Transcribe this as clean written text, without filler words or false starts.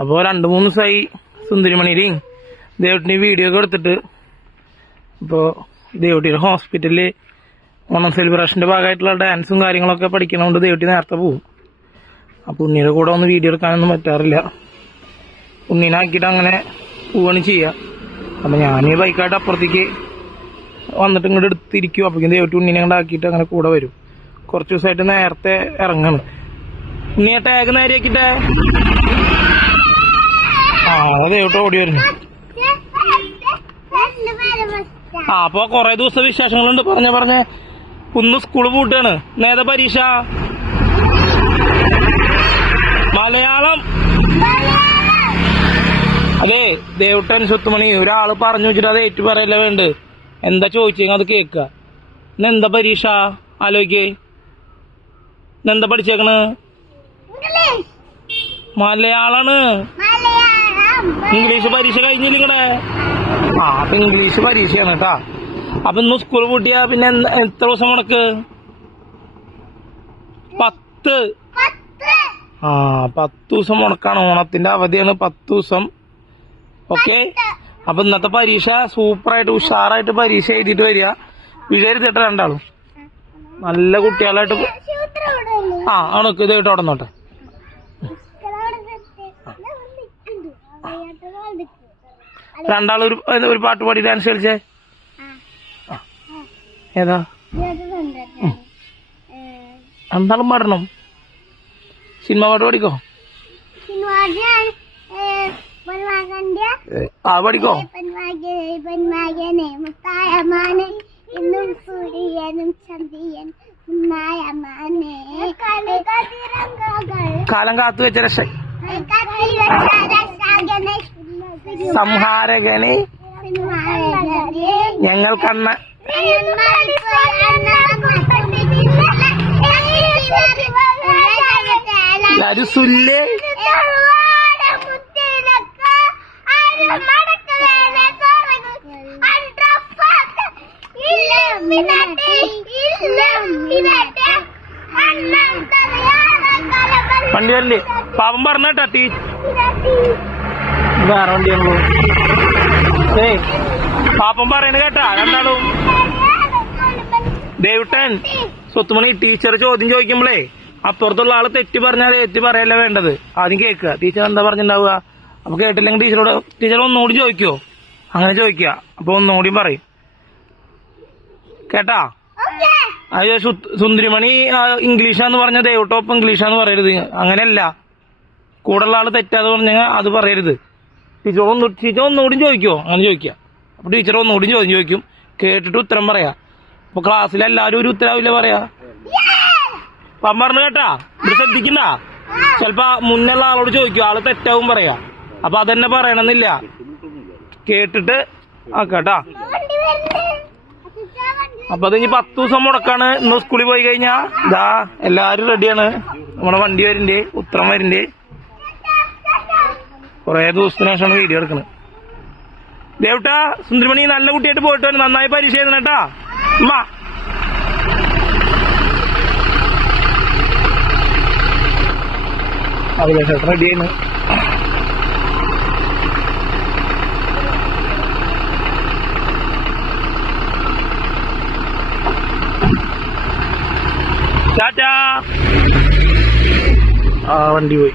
അപ്പോൾ 2-3 ദിവസമായി സുന്ദരിമണിയുടെയും ദേവട്ടിൻ്റെയും വീഡിയോ ഒക്കെ എടുത്തിട്ട്. ഇപ്പോൾ ദേവട്ടിയുടെ ഹോസ്പിറ്റലിൽ ഓണം സെലിബ്രേഷൻ്റെ ഭാഗമായിട്ടുള്ള ഡാൻസും കാര്യങ്ങളൊക്കെ പഠിക്കണതുകൊണ്ട് ദേവട്ടി നേരത്തെ പോകും. അപ്പോൾ ഉണ്ണിയുടെ കൂടെ ഒന്ന് വീഡിയോ എടുക്കാനൊന്നും പറ്റാറില്ല. ഉണ്ണീനാക്കിയിട്ട് അങ്ങനെ പോവുകയാണ് ചെയ്യുക. അപ്പം ഞാൻ ബൈക്കായിട്ട് അപ്പുറത്തേക്ക് വന്നിട്ട് ഇങ്ങോട്ട് എടുത്തിരിക്കും. അപ്പോഴേക്കും ദേവട്ടി ഉണ്ണീനെ കൊണ്ടാക്കിയിട്ട് അങ്ങനെ കൂടെ വരും. കുറച്ച് ദിവസമായിട്ട് നേരത്തെ ഇറങ്ങാണ്. ഉണ്ണിയെ ടാഗ് നേരെയാക്കിട്ടെ. ദേവട്ട് ഓടി വരുന്നു. അപ്പൊ കൊറേ ദിവസത്തെ വിശേഷങ്ങളുണ്ട്. പറഞ്ഞേ ഒന്ന് സ്കൂള് പൂട്ടാണ്. നേരെ പരീക്ഷ മലയാളം. അതെ ദേവട്ടൻ സ്വത്തുമണി ഒരാള് പറഞ്ഞു വെച്ചിട്ട് അത് ഏറ്റു പറയല്ല വേണ്ട. എന്താ ചോദിച്ചെങ്കിൽ അത് കേക്ക. ഇന്നെന്താ പരീക്ഷ ആലോചിക്കേ. ഇന്നെന്താ പഠിച്ചേക്കണ്? മലയാളാണ്. ഇംഗ്ലീഷ് പരീക്ഷ കഴിഞ്ഞില്ല ഇവിടെ. അപ്പൊ ഇംഗ്ലീഷ് പരീക്ഷയാണ് കേട്ടാ. അപ്പൊ ഇന്ന് സ്കൂൾ പൂട്ടിയാ പിന്നെ എത്ര ദിവസം മുടക്ക്? 10. 10 ദിവസം മുടക്കാണ്. ഓണത്തിന്റെ അവധിയാണ് 10 ദിവസം. ഓക്കെ. അപ്പൊ ഇന്നത്തെ പരീക്ഷ സൂപ്പറായിട്ട് ഉഷാറായിട്ട് പരീക്ഷ എഴുതിയിട്ട് വരിക. വിചാരിച്ചിട്ട് രണ്ടാളും നല്ല കുട്ടികളായിട്ട് ആണോക്ക് ഇതായിട്ട് അവിടെ നോട്ടെ. രണ്ടാളും ഒരു പാട്ട് പാടി ഡാൻസ് കളിച്ചേ. ഏതാ? രണ്ടാളും പാടണം. സിനിമ പാട്ട് പഠിക്കോ? പഠിക്കോ? കാലം കാത്തു വെച്ച രക്ഷ സംഹാരകനെ ഞങ്ങൾ കണ്ണ സുല്ലേ വണ്ടി വരണ്ടേ? പാപം പറഞ്ഞാട്ടാ ടീ വേറെ വണ്ടിയുള്ളൂ. പാപ്പം പറയണ കേട്ടാ രണ്ടാളും. ദേവട്ടൻ സ്വത്തുമണി ടീച്ചർ ചോദ്യം ചോദിക്കുമ്പോഴേ അപ്പുറത്തുള്ള ആള് തെറ്റി പറഞ്ഞാൽ തെറ്റി പറയല്ല വേണ്ടത്. ആദ്യം കേൾക്കുക. ടീച്ചർ എന്താ പറഞ്ഞിട്ടുണ്ടാവുക. അപ്പൊ കേട്ടില്ലെങ്കിൽ ടീച്ചർ ഒന്നുകൂടി ചോദിക്കോ. അങ്ങനെ ചോദിക്കുക. അപ്പൊ ഒന്നുകൂടി പറയും കേട്ടാ. അത് സുന്ദരിമണി ഇംഗ്ലീഷാന്ന് പറഞ്ഞ ദേവട്ടോപ്പ് ഇംഗ്ലീഷാന്ന് പറയരുത്. അങ്ങനെയല്ല. കൂടെയുള്ള ആള് തെറ്റാന്ന് പറഞ്ഞാൽ അത് പറയരുത്. ടീച്ചർ ഒന്നുകൂടി ചോദിക്കോ. അങ്ങനെ ചോദിക്കുക. അപ്പൊ ടീച്ചർ ഒന്നുകൂടി ചോദ്യം ചോദിക്കും. കേട്ടിട്ട് ഉത്തരം പറയാ. അപ്പൊ ക്ലാസ്സിലെല്ലാരും ഒരു ഉത്തരവില്ല പറയാ. അപ്പം പറഞ്ഞു കേട്ടാ. ഇത് ശ്രദ്ധിക്കണ്ട. ചിലപ്പോ മുന്നുള്ള ആളോട് ചോദിക്കും. ആള് തെറ്റാവും പറയാ. അപ്പൊ അതന്നെ പറയണമെന്നില്ല. കേട്ടിട്ട് ആക്കാട്ടാ. അപ്പൊ അത് ഇനി 10 ദിവസം മുടക്കാണ്. ഇന്ന് സ്കൂളിൽ പോയി കഴിഞ്ഞാ ഇതാ എല്ലാരും റെഡിയാണ്. നമ്മുടെ വണ്ടി വരണ്ടേ, ഉത്തരം വരണ്ടേ. കൊറേ ദിവസത്തിന് ശേഷമാണ് വീഡിയോ എടുക്കുന്നത്. ദേവട്ടാ സുന്ദരിമണി നല്ല കുട്ടിയായിട്ട് പോയിട്ട് നന്നായി പരീക്ഷ എഴുതണേട്ടാ. ഉമ്മ അതിലെ ചേട്ടൻ റെഡിയാണ്. ടാറ്റാ. വണ്ടി പോയി.